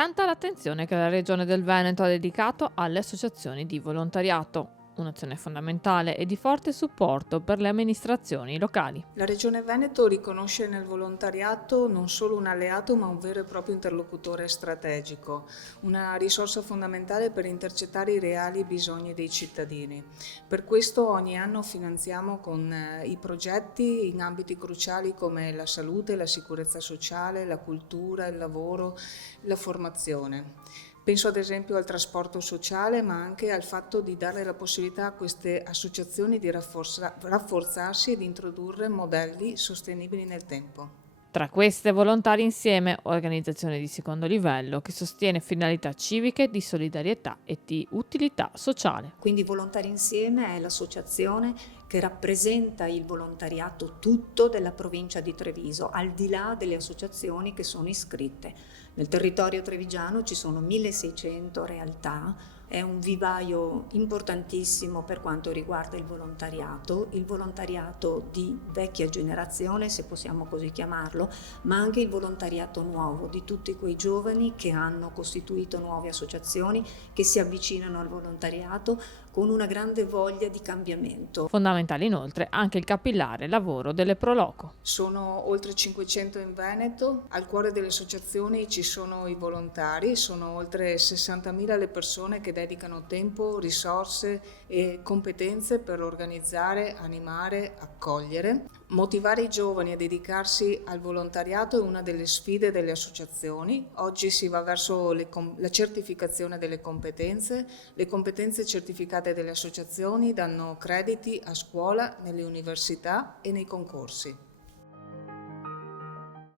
Tanta l'attenzione che la Regione del Veneto ha dedicato alle associazioni di volontariato, un'azione fondamentale e di forte supporto per le amministrazioni locali. La Regione Veneto riconosce nel volontariato non solo un alleato ma un vero e proprio interlocutore strategico, una risorsa fondamentale per intercettare i reali bisogni dei cittadini. Per questo ogni anno finanziamo con i progetti in ambiti cruciali come la salute, la sicurezza sociale, la cultura, il lavoro, la formazione. Penso ad esempio al trasporto sociale, ma anche al fatto di dare la possibilità a queste associazioni di rafforzarsi e di introdurre modelli sostenibili nel tempo. Tra queste Volontari Insieme, organizzazione di secondo livello che sostiene finalità civiche, di solidarietà e di utilità sociale. Quindi Volontari Insieme è l'associazione che rappresenta il volontariato tutto della provincia di Treviso, al di là delle associazioni che sono iscritte. Nel territorio trevigiano ci sono 1600 realtà, è un vivaio importantissimo per quanto riguarda il volontariato di vecchia generazione, se possiamo così chiamarlo, ma anche il volontariato nuovo, di tutti quei giovani che hanno costituito nuove associazioni, che si avvicinano al volontariato con una grande voglia di cambiamento. Fondamentale inoltre anche il capillare lavoro delle Proloco. Sono oltre 500 in Veneto, al cuore delle associazioni ci sono i volontari, sono oltre 60.000 le persone che dedicano tempo, risorse e competenze per organizzare, animare, accogliere. Motivare i giovani a dedicarsi al volontariato è una delle sfide delle associazioni. Oggi si va verso la certificazione delle competenze. Le competenze certificate delle associazioni danno crediti a scuola, nelle università e nei concorsi.